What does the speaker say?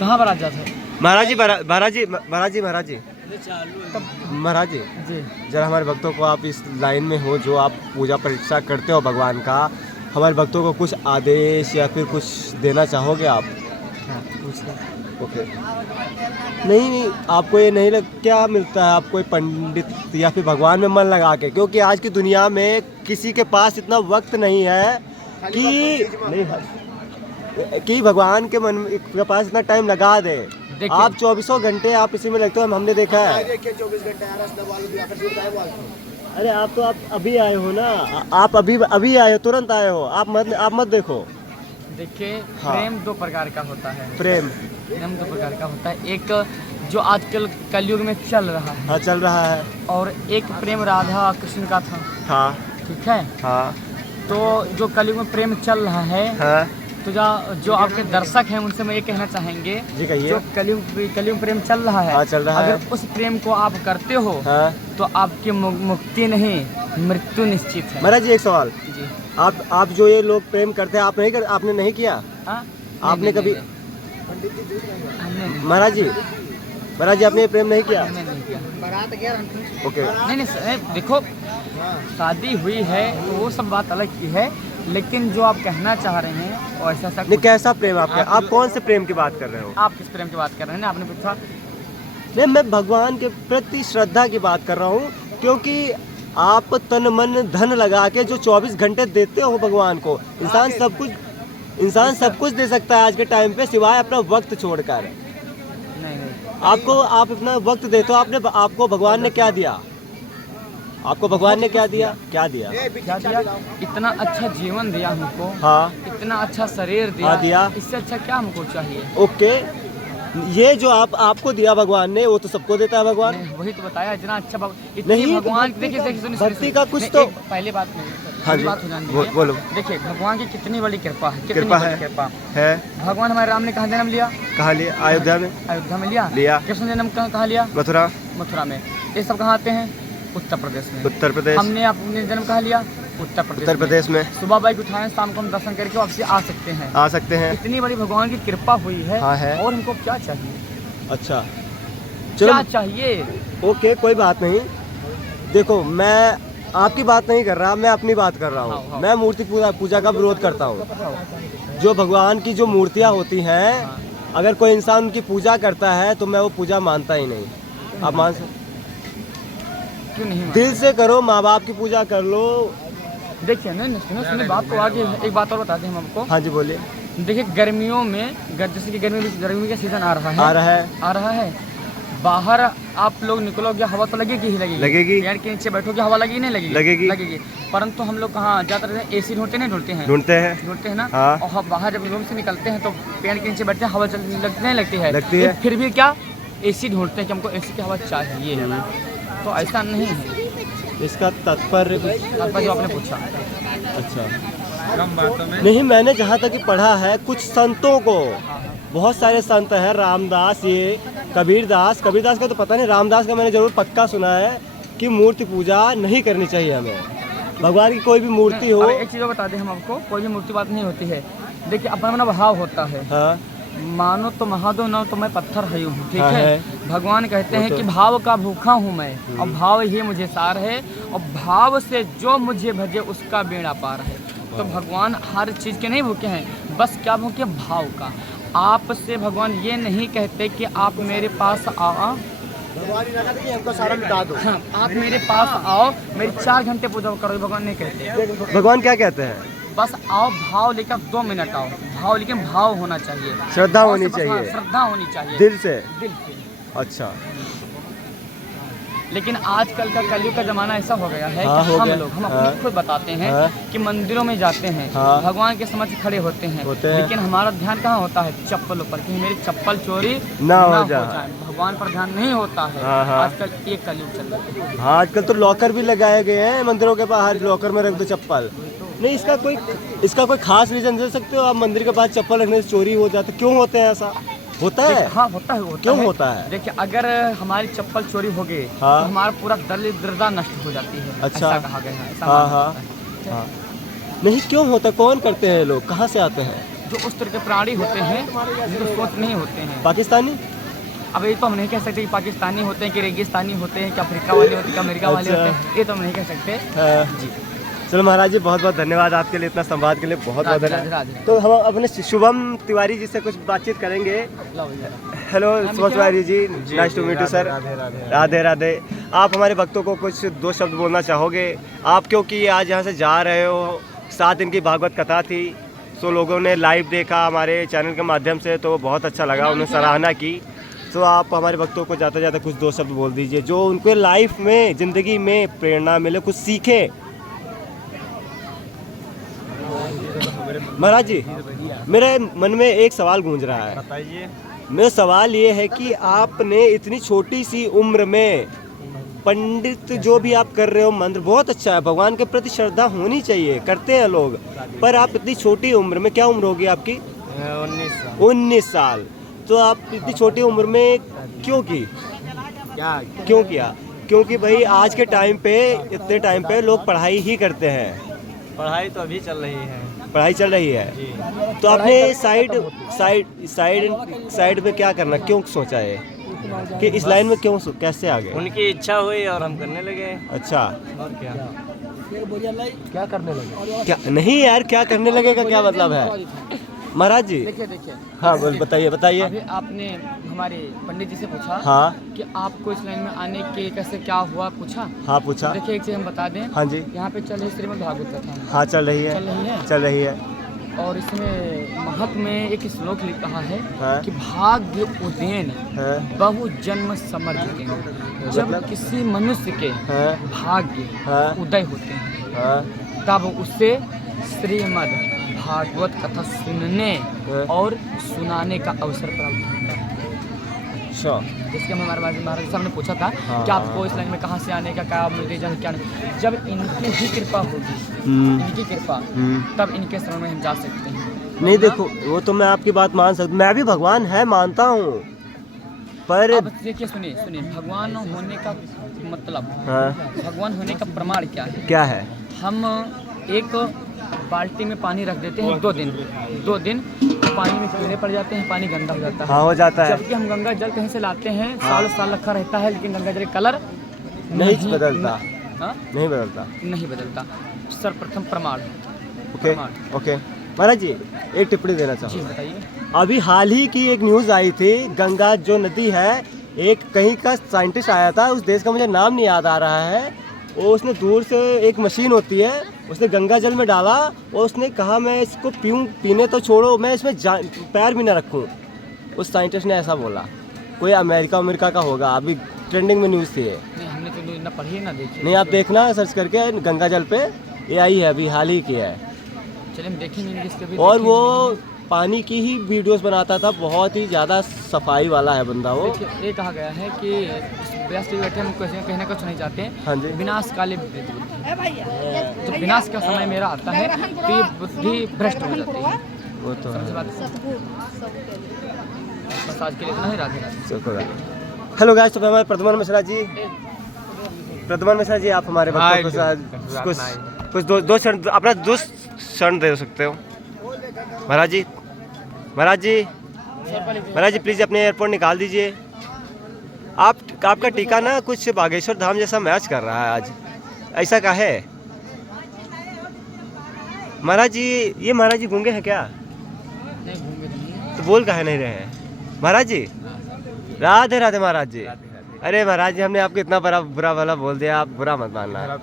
कहाँ महाराज जाते हैं? महाराज जी महाराज जी महाराज जी महाराज जी महाराज जी जी जरा हमारे भक्तों को आप इस लाइन में हो जो आप पूजा परीक्षा करते हो भगवान का, हमारे भक्तों को कुछ आदेश या फिर कुछ देना चाहोगे आप? ओके नहीं आपको ये नहीं लग क्या मिलता है आपको पंडित या फिर भगवान में मन लगा के, क्योंकि आज की दुनिया में किसी के पास इतना वक्त नहीं है कि भगवान के मन के पास इतना टाइम लगा दे। आप 24 घंटे आप इसी में लगते हो, हमने देखा है। 24 घंटे अरे आप अभी आए हो ना, आप अभी आए हो, तुरंत आए हो, आप मत देखो। देखिए हाँ। प्रेम दो प्रकार का होता है। प्रेम दो प्रकार का होता है, एक जो आजकल कलयुग में चल रहा है। हाँ चल रहा है। और एक प्रेम राधा कृष्ण का था। हाँ ठीक है। हाँ तो जो कलयुग में प्रेम चल रहा है, हाँ तो जो आपके दर्शक हैं उनसे मैं ये कहना चाहेंगे, जी कहिए। जो कलयुग प्रेम चल रहा है, हाँ चल रहा है। अगर उस प्रेम को आप करते हो हाँ तो आपकी मुक्ति नहीं मृत्यु निश्चित है। महाराज जी एक सवाल, जी आप जो ये लोग प्रेम करते हैं आपने नहीं किया? हाँ? आपने कभी हमने महाराज जी आपने ये प्रेम नहीं किया? नहीं किया। ओके नहीं देखो शादी हुई है तो वो सब बात अलग की है, लेकिन जो आप कहना चाह रहे हैं वो ऐसा नहीं कैसा प्रेम आप कौन से प्रेम की बात कर रहे हो? आप किस प्रेम की बात कर रहे हैं? आपने पूछा। नहीं मैं भगवान के प्रति श्रद्धा की बात कर रहा हूँ, क्योंकि आप तन मन धन लगा के जो 24 घंटे देते हो भगवान को, इंसान सब कुछ दे सकता है आज के टाइम पे सिवाय अपना वक्त छोड़कर। नहीं आप अपना वक्त देते हो, आपको भगवान ने क्या दिया? आपको भगवान ने क्या दिया? क्या दिया? इतना अच्छा जीवन दिया हमको। हाँ इतना अच्छा शरीर दिया। हाँ दिया। इससे अच्छा क्या हमको चाहिए? ओके ये जो आपको दिया भगवान ने वो तो सबको देता है भगवान। वही तो बताया, इतना अच्छा नहीं भगवान। देखिए भक्ति का कुछ तो पहले बात नहीं। हाँ जी बात हो जाने दीजिए। बोलो। देखिए भगवान की कितनी बड़ी कृपा है, कृपा है। भगवान हमारे राम ने कहाँ जन्म लिया? कहाँ लिया? अयोध्या में लिया। कृष्ण जन्म कहाँ लिया? मथुरा में। ये सब कहाँ आते हैं? उत्तर प्रदेश। हमने अपने जन्म कहाँ लिया? उत्तर प्रदेश में। सुबह बाइक उठाएं, शाम को हम दर्शन करके वापसी आ सकते हैं। इतनी बड़ी भगवान की कृपा हुई है। हाँ है। और हमको क्या चाहिए? अच्छा क्या चाहिए? ओके कोई बात नहीं। देखो मैं आपकी बात नहीं कर रहा, मैं अपनी बात कर रहा हूँ। हाँ। मैं मूर्ति पूजा का विरोध करता हूँ। जो भगवान की जो मूर्तियाँ होती हैं, अगर कोई इंसान उनकी पूजा करता है तो मैं वो पूजा मानता ही नहीं। आप मान सकते? क्यों नहीं? दिल से करो, माँ बाप की पूजा कर लो। देखिए नहीं सुनो बात को आगे एक बात और बता दें हम आपको। हाँ जी बोलिए। देखिए गर्मियों में जैसे कि गर्मी का सीजन आ रहा है। बाहर आप लोग निकलोगे, हवा तो लगेगी। पेड़ के नीचे बैठोगे, हवा लगेगी नहीं लगेगी। परंतु हम लोग कहाँ जाते रहते हैं? एसी ढूंढते हैं ना। हाँ। और बाहर जब रूम से निकलते हैं तो पेड़ के नीचे बैठते हैं, हवा नहीं लगती है। फिर भी क्या एसी ढूंढते हैं कि हमको एसी की हवा चाहिए। तो ऐसा नहीं है। इसका तात्पर्य जो आपने पूछा। अच्छा कम बातों में नहीं, मैंने जहाँ तक कि पढ़ा है कुछ संतों को, बहुत सारे संत हैं, रामदास, ये कबीरदास का तो पता नहीं, रामदास का मैंने जरूर पक्का सुना है कि मूर्ति पूजा नहीं करनी चाहिए हमें। भगवान की कोई भी मूर्ति हो। एक चीज़ बता दें हम आपको, कोई भी मूर्ति बात नहीं होती है। देखिए अपना भाव होता है। हाँ। मानो तो महादेव, ना तो मैं पत्थर हई हूँ। ठीक है। भगवान कहते हैं कि भाव का भूखा हूँ मैं, और भाव ही मुझे सार है, और भाव से जो मुझे भजे उसका बेड़ा पार है। तो भगवान हर चीज़ के नहीं भूखे हैं, बस क्या भूखे? भाव का। आपसे भगवान ये नहीं कहते कि आप मेरे पास आओ, आप मेरे पास आओ, मेरी 4 घंटे पूजा करो, भगवान नहीं कहते। भगवान क्या कहते हैं? बस आओ, भाव लेकर 2 मिनट आओ, भाव लेकिन भाव होना चाहिए, श्रद्धा होनी चाहिए, श्रद्धा होनी चाहिए दिल से। अच्छा। लेकिन आजकल का कलयुग का जमाना ऐसा हो गया है कि हम अपनी खुद बताते हैं कि मंदिरों में जाते हैं, भगवान के समक्ष खड़े होते हैं, लेकिन हमारा ध्यान कहाँ होता है? चप्पलों पर, कि मेरी चप्पल चोरी ना हो जाए। भगवान पर ध्यान नहीं होता है। आजकल एक कलयुग चल रहा है। हाँ आजकल तो लॉकर भी लगाए गए हैं मंदिरों के बाहर, लॉकर में रख दो चप्पल। नहीं इसका कोई खास रीजन दे सकते हो आप? मंदिर के पास चप्पल रखने से चोरी हो जाते, क्यों होते हैं ऐसा? होता है? हाँ होता है। क्यों होता है? देखिए अगर हमारी चप्पल चोरी हो गई तो हमारा पूरा दरिद्रता नष्ट हो जाती है। अच्छा। ऐसा कहा गया है। हाँ। नहीं क्यों होता? कौन करते हैं लोग? कहाँ से आते हैं? जो उस तरह के प्राणी होते हैं जिनको सोच नहीं होते हैं। पाकिस्तानी? अब ये तो हम नहीं कह सकते कि पाकिस्तानी होते हैं कि रेगिस्तानी होते हैं कि अफ्रीका वाले होते हैं कि अमेरिका वाले अच्छा। होते हैं, ये तो हम नहीं कह सकते। जी चलो महाराज जी, बहुत बहुत धन्यवाद आपके लिए, इतना संवाद के लिए बहुत बहुत राधे, धन्यवाद। राधे। तो हम अपने शुभम तिवारी जी से कुछ बातचीत करेंगे। Hello Shubham Tiwari ji, nice to meet you sir. Radhe Radhe. आप हमारे भक्तों को कुछ 2 शब्द बोलना चाहोगे? आप क्योंकि आज यहाँ से जा रहे हो, 7 दिन की भागवत कथा थी, तो लोगों ने लाइव देखा हमारे चैनल के माध्यम से, तो बहुत अच्छा लगा, उन्होंने सराहना की। तो आप हमारे भक्तों को जाते जाते कुछ 2 शब्द बोल दीजिए जो उनको लाइफ में, ज़िंदगी में प्रेरणा मिले, कुछ सीखें। महाराज जी, मेरे मन में एक सवाल गूंज रहा है। बताइए। मेरा सवाल ये है कि आपने इतनी छोटी सी उम्र में पंडित जो भी आप कर रहे हो, मंत्र बहुत अच्छा है, भगवान के प्रति श्रद्धा होनी चाहिए, करते हैं लोग, पर आप इतनी छोटी उम्र में, क्या उम्र होगी आपकी? 19 साल। तो आप इतनी छोटी उम्र में क्यों की? क्यों किया? क्योंकि भाई आज के टाइम पे, इतने टाइम पे लोग पढ़ाई ही करते हैं। पढ़ाई तो अभी चल रही है। पढ़ाई चल रही है जी। तो आपने साइड में क्या करना, क्यों सोचा है कि इस लाइन में क्यों, कैसे आ गए? उनकी इच्छा हुई और हम करने लगे। अच्छा, और क्या? क्या करने लगे? क्या नहीं यार, क्या करने लगे का क्या मतलब है महाराज जी? देखिए हाँ बताइए बताइए। अभी आपने हमारे पंडित जी से पूछा हाँ कि आपको इस लाइन में आने के कैसे क्या हुआ, पूछा। हाँ पूछा। देखिए एक चीज हम बता दें, हाँ जी। यहाँ पे चल रही श्रीमद् भागवत कथा। हाँ चल रही है, चल रही है। चल रही है। और इसमें महत्व में एक श्लोक लिखा है हाँ। कि भाग्य उदयन हाँ। बहु जन्म समर्जित। जब किसी मनुष्य के हाँ। भाग्य हाँ। उदय होते हैं हाँ। तब उसे श्रीमद् भागवत कथा सुनने हाँ। और सुनाने का अवसर प्राप्त होता है। अच्छा। जिसके हम हमारे महाराज साहब ने पूछा था हाँ। कि आपको इस लाइन में कहाँ से आने का क्या निर्देशन, क्या नहीं। जब इनकी ही कृपा होगी, इनकी कृपा, तब इनके शरण में हम जा सकते हैं। नहीं देखो, वो तो मैं आपकी बात मान सकता, मैं भी भगवान है मानता हूँ, पर अब देखिए, सुनिए भगवान होने का मतलब, हाँ। भगवान होने का प्रमाण क्या है? क्या है? हम एक बाल्टी में पानी रख देते हैं, 2 दिन पानी में कीड़े पड़ जाते हैं, पानी गंदा हो जाता है। हाँ हो जाता है। जबकि हम गंगा जल कहीं से लाते हैं, साल रखा रहता है, लेकिन गंगा जल कलर नहीं बदलता। हाँ? नहीं बदलता। नहीं बदलता। सर्वप्रथम प्रमाण। ओके ओके महाराज जी, एक टिप्पणी देना जी चाहूँगा। बताइए। अभी हाल ही की एक न्यूज़ आई थी, गंगा जो नदी है, एक कहीं का साइंटिस्ट आया था, उस देश का मुझे नाम नहीं याद आ रहा है, वो उसने दूर से एक मशीन होती है, उसने गंगा जल में डाला और उसने कहा मैं इसको पीऊँ, पीने तो छोड़ो, मैं इसमें पैर भी ना रखूँ। उस साइंटिस्ट ने ऐसा बोला। कोई अमेरिका का होगा, अभी ट्रेंडिंग में न्यूज़ थी ये। नहीं, हमने तो ना पढ़ी ना देखी। नहीं आप देखना सर्च करके, गंगा जल पे ये आई है, अभी हाल ही की है। चलिए हम देखेंगे इसके भी। और वो पानी की ही वीडियोस बनाता था, बहुत ही ज़्यादा सफाई वाला है बंदा वो। देखिए, ये कहा गया है कि व्यास जी बैठे, हम कहने का नहीं चाहते हैं। हाँ जी। विनाश काले विपरीत बुद्धि। जब विनाश का समय मेरा आता है तो ये बुद्धि भ्रष्ट हो जाती है। वो तो समझ है। बात? बस आज के लिए इतना ही। राधे राधे। शुक्र। हेलो गाइस, तो हमारे प्रद्युमन मिश्रा जी, आप हमारे भक्तों को साथ कुछ दो क्षण, अपना 2 क्षण दे सकते हो? महाराज जी प्लीज़ अपने एयरपोर्ट निकाल दीजिए। आपका टीका ना कुछ बागेश्वर धाम जैसा मैच कर रहा है आज, ऐसा का है? महाराज जी गूंगे हैं क्या? नहीं, घूमने नहीं। तो बोल काहे नहीं रहे हैं महाराज जी? राधे राधे महाराज जी। अरे महाराज जी, हमने आपको इतना बड़ा बुरा भला बोल दिया, आप बुरा मत मानना।